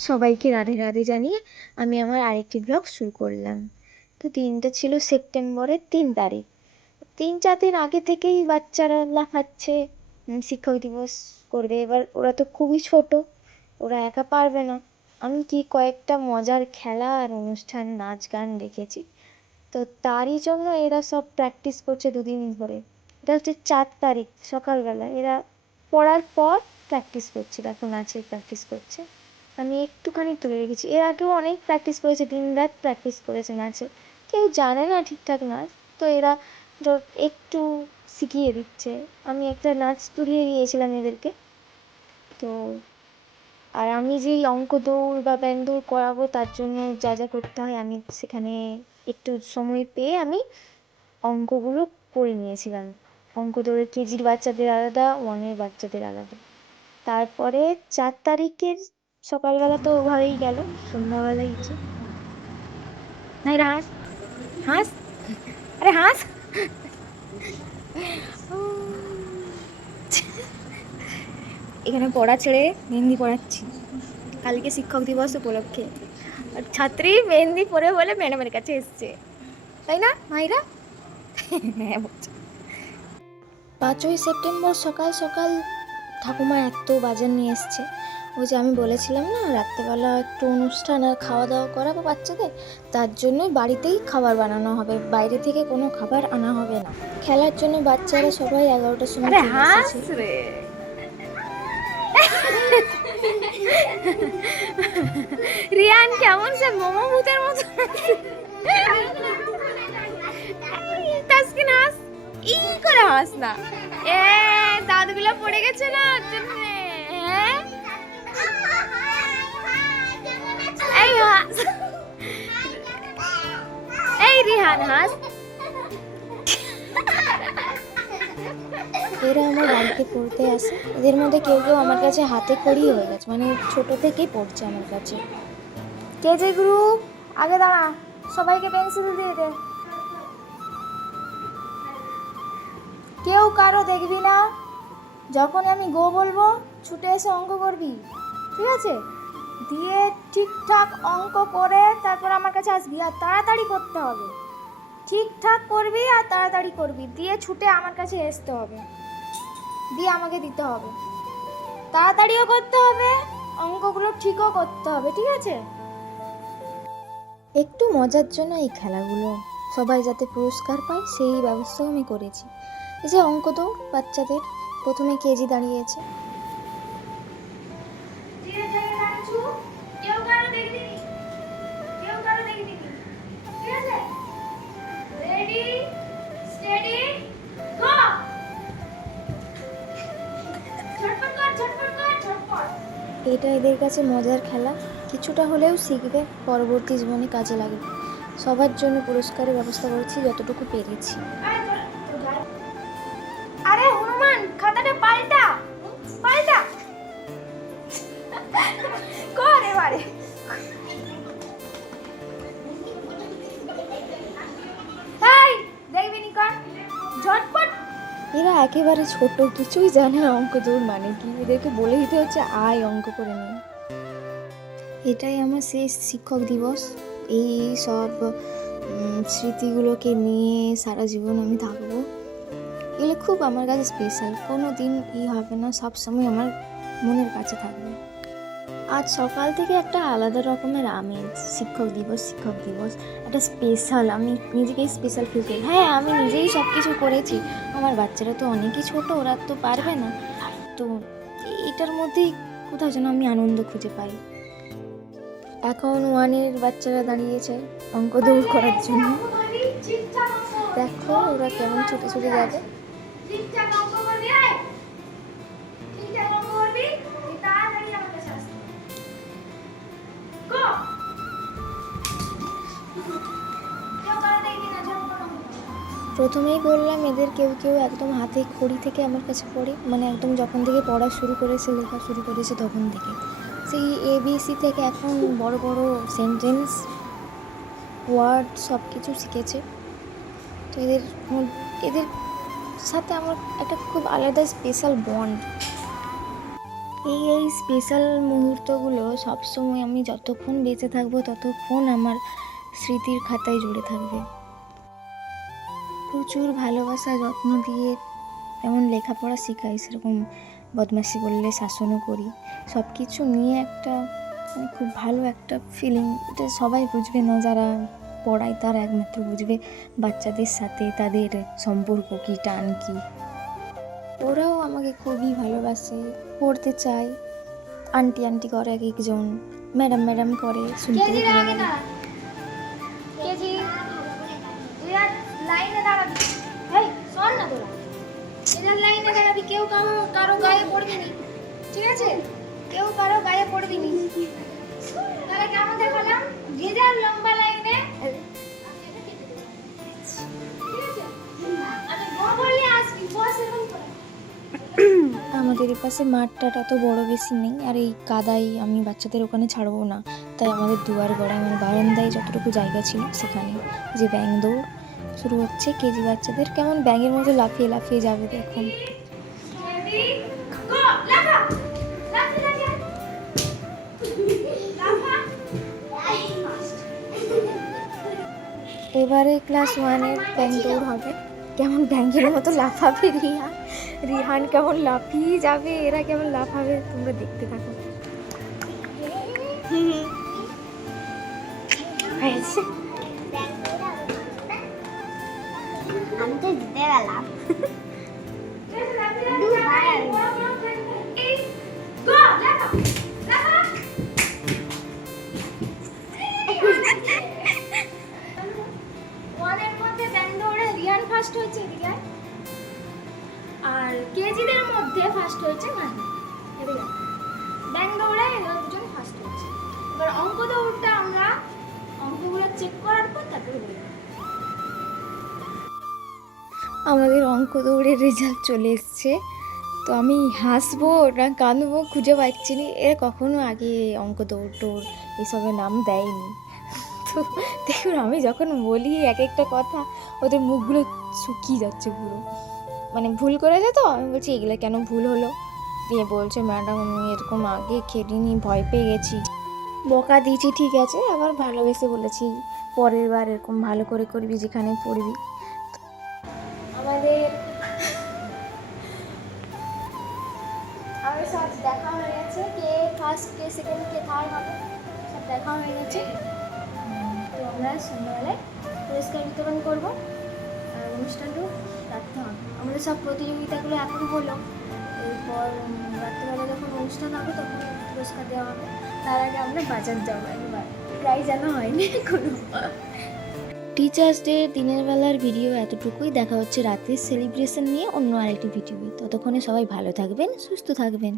সবাইকে রাধে রাধে জানিয়ে আমি আমার আরেকটি ব্লগ শুরু করলাম। তো দিনটা ছিল সেপ্টেম্বরের তিন তারিখ। তিন চার দিন আগে থেকেই বাচ্চারা লাফাচ্ছে শিক্ষক দিবস করবে। এবার ওরা তো খুবই ছোট, ওরা একা পারবে না। আমি কি কয়েকটা মজার খেলা আর অনুষ্ঠান, নাচ, গান রেখেছি তো তারই জন্য এরা সব প্র্যাকটিস করছে দুদিন ধরে। এটা হচ্ছে চার তারিখ সকালবেলা। এরা পড়ার পর প্র্যাকটিস করছে, দেখো নাচের প্র্যাকটিস করছে। আমি একটুখানি তুলে রেখেছি। এর আগেও অনেক প্র্যাকটিস করেছে, দিন রাত প্র্যাকটিস করেছে নাচে কেউ জানে না ঠিকঠাক নাচ, তো এরা একটু শিখিয়ে দিচ্ছে। আমি একটা নাচ তুলিয়ে দিয়েছিলাম এদেরকে। তো আর আমি যেই অঙ্ক দৌড় বা ব্যান দৌড় করাবো, তার জন্য যা যা করতে হয় আমি সেখানে একটু সময় পেয়ে আমি অঙ্কগুলো করে নিয়েছিলাম। অঙ্ক দৌড়ের কেজির বাচ্চাদের আলাদা, ওয়ানের বাচ্চাদের আলাদা। তারপরে চার তারিখের সকালবেলা তো ওভাবেই গেল, সন্ধ্যাবেলায় গেছে। না এটা হাঁস হাঁস, আরে হাঁস। এখানে পড়া ছেড়ে মেহেন্দি পড়াচ্ছি। কালকে শিক্ষক দিবস উপলক্ষে। আর ছাত্রী মেহেন্দি পরে বলে ম্যাডামের কাছে এসছে। তাই না, মাইরা? হ্যাঁ পাঁচই সেপ্টেম্বর সকাল সকাল ঠাকুমা এত বাজার নিয়ে এসছে। ওই যে আমি বলেছিলাম না রাত্রেবেলা একটু অনুষ্ঠান আর খাওয়া দাওয়া করাবো বাচ্চাদের তার জন্য বাড়িতেই খাবার বানানো হবে বাইরে থেকে কোনো খাবার আনা হবে না। খেলার জন্য বাচ্চারা সবাই এগারোটার সময় রিয়ান কেমন সে মোমো ভূতের মতো? তাসকিন হাস। ই করে হাস না। এ দাঁতগুলো পড়ে গেছে না হ্যাঁ? এই হাস এই রিহান হাস এরা আমার বাড়িতে পড়তে আসে। এদের মধ্যে কেউ কেউ আমার কাছে হাতে খড়ি হয়ে গেছে। মানে ছোট থেকেই পড়ছে আমার কাছে। কেজে গ্রুপ আগে দাঁড়া। সবাইকে পেন্সিল দিয়ে দে। কেউ কারও দেখবি না। যখন আমি গো বলব ছুটে এসে অঙ্ক করবি। ঠিক আছে? দিয়ে ঠিকঠাক অঙ্ক করে তারপর আমার কাছে আসবি আর তাড়াতাড়ি করতে হবে। ঠিকঠাক করবি আর তাড়াতাড়ি করবি। দিয়ে ছুটে আমার কাছে আসতে হবে। দিয়ে আমাকে দিতে হবে। তাড়াতাড়িও করতে হবে, অঙ্কগুলো ঠিকও করতে হবে, ঠিক আছে? একটু মজার জন্য এই খেলাগুলো সবাই যাতে পুরস্কার পায়, সেই ব্যবস্থাও আমি করেছি। এই যে অঙ্ক দৌড় বাচ্চাদের, প্রথমে কেজি দাঁড়িয়েছে। এটা এদের কাছে মজার খেলা। কিছুটা হলেও শিখবে, পরবর্তী জীবনে কাজে লাগবে। সবার জন্য পুরস্কারের ব্যবস্থা করেছি যতটুকু পেরেছি। এরা একেবারে ছোট, কিছুই জানে না অঙ্ক দৌড় মানে কি। এদেরকে বলে দিতে হচ্ছে আয় অঙ্ক করে নে এটাই আমার শেষ শিক্ষক দিবস। এই সব স্মৃতিগুলোকে নিয়ে সারা জীবন আমি থাকব। এগুলো খুব আমার কাছে স্পেশাল কোনো দিন ই হবে না, সবসময় আমার মনের কাছে থাকবে। আজ সকাল থেকে একটা আলাদা রকমের আমেজ, শিক্ষক দিবস শিক্ষক দিবস, একটা স্পেশাল আমি নিজেকেই স্পেশাল ফিল করি। হ্যাঁ আমি নিজেই সব কিছু করেছি। আমার বাচ্চারা তো অনেকই ছোট, ওরা তো পারবে না। তো এটার মধ্যেই কোথাও যেন আমি আনন্দ খুঁজে পাই। এখন ওয়ানের বাচ্চারা দাঁড়িয়েছে অঙ্ক দৌড় করার জন্য। দেখো ওরা কেমন ছুটে ছুটে যাবে। প্রথমেই বললাম, এদের কেউ কেউ একদম হাতে খড়ি থেকে আমার কাছে পড়ে। মানে একদম যখন থেকে পড়া শুরু করেছে, লেখা শুরু করেছে তখন থেকে। সেই এবিসি থেকে এখন বড় বড় সেন্টেন্স ওয়ার্ড সব কিছু শিখেছে। তো এদের এদের সাথে আমার একটা খুব আলাদা স্পেশাল বন্ড এই এই স্পেশাল মুহূর্তগুলো সবসময় আমি যতক্ষণ বেঁচে থাকব, ততক্ষণ আমার স্মৃতির খাতায় জুড়ে থাকবে। প্রচুর ভালোবাসা যত্ন দিয়ে যেমন লেখাপড়া শেখাই সেরকম বদমাশি করলে শাসনও করি। সব কিছু নিয়ে একটা মানে খুব ভালো একটা ফিলিং এটা সবাই বুঝবে না যারা পড়ায় তারা একমাত্র বুঝবে বাচ্চাদের সাথে তাদের সম্পর্ক কী টান কী। ওরাও আমাকে খুবই ভালোবাসে পড়তে চায়। আন্টি আন্টি করে এক একজন ম্যাডাম ম্যাডাম করে শুনতে ভালো লাগে। লাইনে দাঁড়াবি। এই শোন না তোরা। লাইনে দাঁড়াবি, কেউ কারও কারও গায়ে ঠিক আছে? কেউ কারও গায়ে তাহলে কেমন দেখালাম? যে যার লম্বা লাইনে। আমাদের এপাশে মাঠটা অত বড় বেশি নেই, আর এই কাদাই আমি বাচ্চাদের ওখানে ছাড়বো না। তাই আমাদের দুয়ার গড়ায় মানে বারান্দায় যতটুকু জায়গা ছিল সেখানে যে ব্যাং দৌড় শুরু হচ্ছে কেজি বাচ্চাদের। কেমন ব্যাঙের মধ্যে লাফিয়ে লাফিয়ে যাবে দেখুন! এবারে ক্লাস ওয়ানের ব্যাং দৌড় হবে। কেমন ব্যাঙ্গের মতো লাফাবে রিহান রিহান কেমন লাফিয়ে যাবে? এরা কেমন লাফাবে? তোমরা দেখতে থাকো। হয়েছে আমি তো জিতে গেলাম ফার্স্ট হয়েছে এদিকে। আর কেজিদের মধ্যে ফার্স্ট হয়েছে মাহি এদিকে। ব্যাং দৌড়ে এরা দুজন ফার্স্ট হয়েছে। এবার অঙ্ক দৌড়টা আমরা অঙ্কগুলো চেক করার পর তারপরে বলব আমাদের অঙ্ক দৌড়ের রেজাল্ট চলে এসছে। তো আমি হাসবো না কাঁদবো খুঁজে পাচ্ছি না। এরা কখনো আগে অঙ্ক দৌড় টোড় এসবের নাম দেয়নি। তো দেখুন, আমি যখন বলি এক একটা কথা, ওদের মুখগুলো শুকিয়ে যাচ্ছে পুরো। মানে ভুল করেছে তো? আমি বলছি, এগুলো কেন ভুল হলো? দিয়ে বলছে, ম্যাডাম, আমি এরকম আগে খেলিনি, ভয় পেয়ে গেছি। বকা দিয়েছি, ঠিক আছে, আবার ভালোবেসে বলেছি। পরের বার এরকম ভালো করে করবি যেখানে পড়বি। আমাদের আমাদের সব দেখা হয়ে গেছে, কে ফার্স্ট কে সেকেন্ড কে থার্ড হবে, সব দেখা হয়ে গেছে। তো আমরা সন্ধ্যাবেলায় পুরস্কার বিতরণ করব আর অনুষ্ঠানটাও রাখতে হবে। আমাদের সব প্রতিযোগিতাগুলো এখন হলো। এরপর রাত্রেবেলা যখন অনুষ্ঠান হবে, তখন পুরস্কার দেওয়া হবে। তার আগে আমরা বাজার যাব একবার। প্রাইজ জানা হয়নি কোনো। টিচার্স ডে দিনের বেলার ভিডিও এতটুকুই। দেখা হচ্ছে রাতের সেলিব্রেশন নিয়ে অন্য আরেকটি ভিডিও ততক্ষণে সবাই ভালো থাকবেন, সুস্থ থাকবেন।